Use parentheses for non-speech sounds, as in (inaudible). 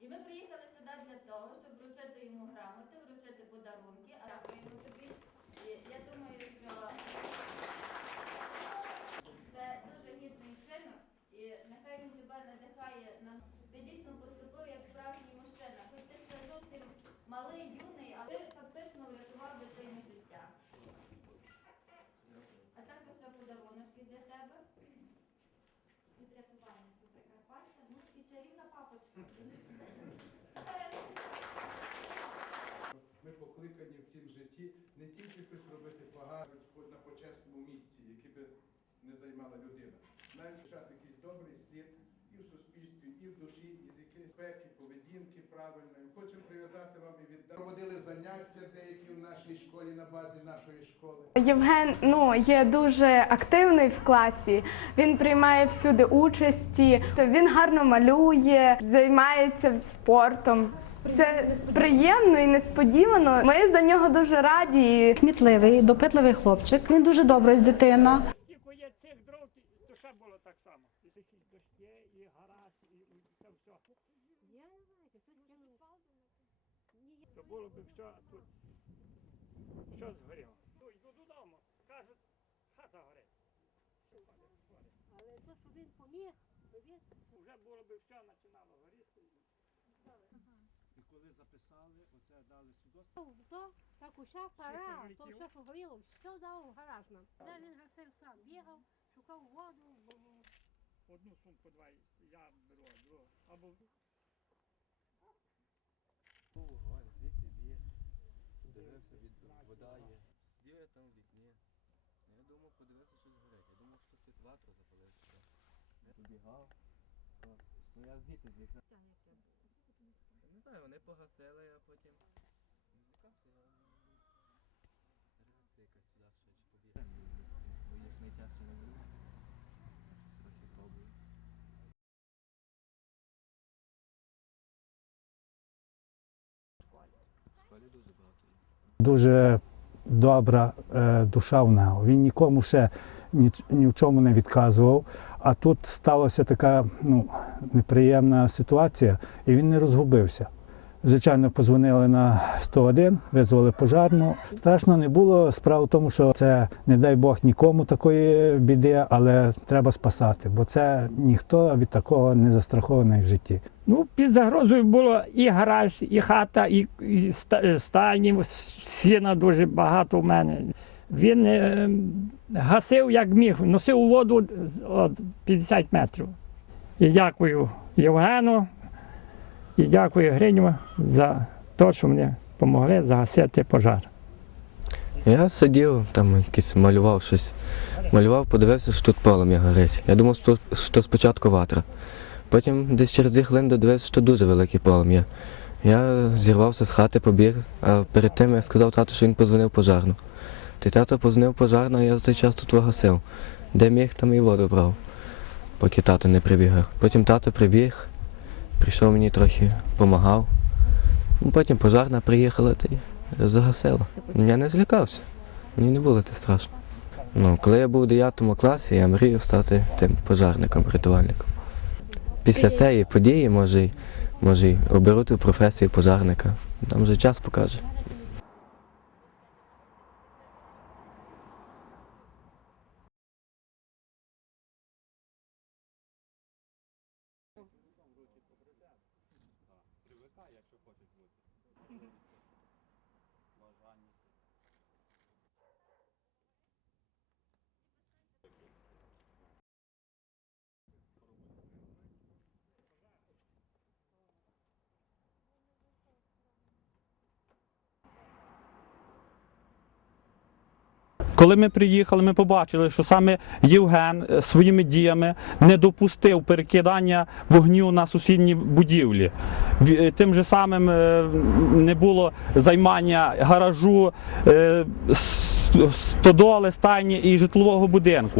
І ми приїхали сюди для того, щоб вручити йому грамоти, вручити подарунки. А дякуємо тобі. І я думаю, що це дуже гідний вчинок, і нехай він тебе надихає на ти дійсно поступив як справжній мужчина. Хоч ти ще зовсім малий, юний, але ти фактично врятував дитині життя. А також ще подаруночки для тебе. Від рятувальника Прикарпаття. Ну і чарівна папочка. Ми покликані в цім житті не тільки щось робити погано на почесному місці, яке би не займала людина. Навіть лишати якийсь добрий слід і в суспільстві, і в душі, і з якоїсь спеки, поведінки правильної. Хочемо прив'язати вам і проводили заняття деякі в нашій школі на базі нашої школи. Євген ну, є дуже активний в класі. Він приймає всюди участі. Він гарно малює, займається спортом. Це приємно і несподівано. Ми за нього дуже раді. Кмітливий, допитливий хлопчик. Він дуже добра дитина. Скільки є цих дров, то ще було так само. І сусід дощ і гараж, і, і все все. То було б все тут. Що згоріло? Ну, йду додому. Кажуть, хата горить. Але то, що він поміг, то він Вже було б все починало горіти. І коли записали, оце дали свідоцтво. то, так уся пара, то все, що горіло, все дав в гараж нам. Де він гасив сам, бігав, шукав воду, Одну сумку два я беру, а другу. Або Дивився, від вода є. Сидів я там в вікні. Я думав, подивився, щось горить. Я думав, що хтось ватру запалив. Я побігав. Ну я звідти з вікна. Я не знаю, вони погасили, а потім. не злякався, я. Реакція якась сюди швидше побіг. Бо їх найтяжче не було. Трохи пробую. В школі дуже багато є. Дуже добра е, душа в нього. Він нікому ще ні, в чому не відказував. А тут сталася така ну, неприємна ситуація, і він не розгубився. Звичайно, позвонили на 101, визвали пожарну. Страшно не було. Справа в тому, що це, не дай Бог, нікому такої біди, але треба спасати, бо це ніхто від такого не застрахований в житті. Ну, під загрозою було і гараж, і хата, і, і ста- стайні, сіна дуже багато в мене. Він е, гасив як міг, носив воду з- от 50 метрів. І дякую Євгену, і дякую Гриню за те, що мені допомогли загасити пожар. Я сидів, там якийсь малював щось. Малював, подивився, що тут полум'я горить. Я думав, що, спочатку ватра. Потім десь через дві хвилини додивився, що дуже велике полум'я. Я зірвався з хати, побіг, а перед тим я сказав тату, що він позвонив пожарну. Той тато позвонив пожарну, а я за той час тут вигасив. Де міг, там і воду брав, поки тато не прибігав. Потім тато прибіг, прийшов мені трохи, допомагав. Ну, Потім пожарна приїхала та й загасила. Я не злякався. Мені не було це страшно. Ну, коли я був у 9 класі, я мріяв стати тим пожарником, рятувальником. Після цієї події, може, може, оберу професію пожарника. Там вже час покаже. Mm-hmm. (laughs) Коли ми приїхали, ми побачили, що саме Євген е, своїми діями не допустив перекидання вогню на сусідні будівлі. Е, Тим же самим е, не було займання гаражу, стодоли, стайні і житлового будинку.